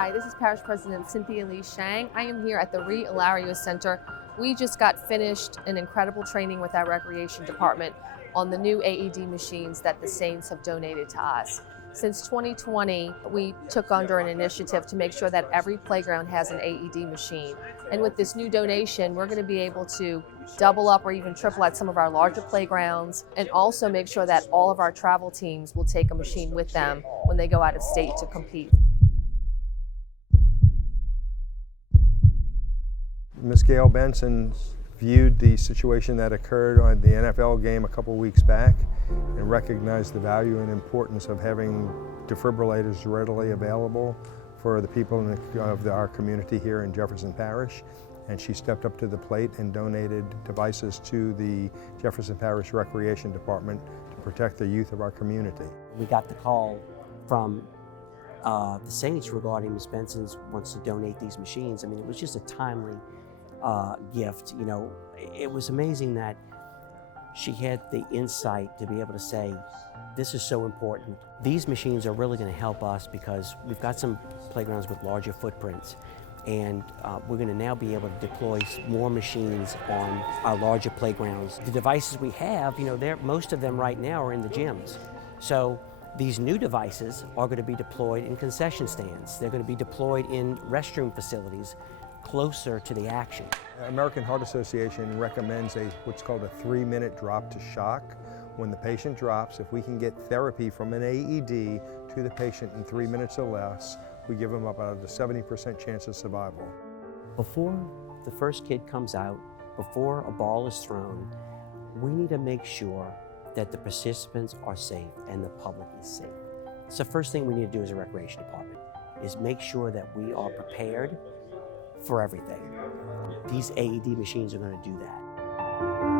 Hi, this is Parish President Cynthia Lee Shang. I am here at the Re-Ilario Center. We just got finished an incredible training with our recreation department on the new AED machines that the Saints have donated to us. Since 2020, we took under an initiative to make sure that every playground has an AED machine. And with this new donation, we're going to be able to double up or even triple at some of our larger playgrounds, and also make sure that all of our travel teams will take a machine with them when they go out of state to compete. Ms. Gail Benson viewed the situation that occurred on the NFL game a couple weeks back and recognized the value and importance of having defibrillators readily available for the people of our community here in Jefferson Parish. And she stepped up to the plate and donated devices to the Jefferson Parish Recreation Department to protect the youth of our community. We got the call from the Saints regarding Ms. Benson wants to donate these machines. I mean, it was just a timely gift. You know, it was amazing that she had the insight to be able to say, this is so important. These machines are really going to help us because we've got some playgrounds with larger footprints, and we're going to now be able to deploy more machines on our larger playgrounds. The devices we have, you know, most of them right now are in the gyms. So these new devices are going to be deployed in concession stands. They're going to be deployed in restroom facilities closer to the action. American Heart Association recommends what's called a 3-minute drop to shock. When the patient drops, if we can get therapy from an AED to the patient in 3 minutes or less, we give them about a 70% chance of survival. Before the first kid comes out, before a ball is thrown, we need to make sure that the participants are safe and the public is safe. It's the first thing we need to do as a recreation department, is make sure that we are prepared for everything. These AED machines are going to do that.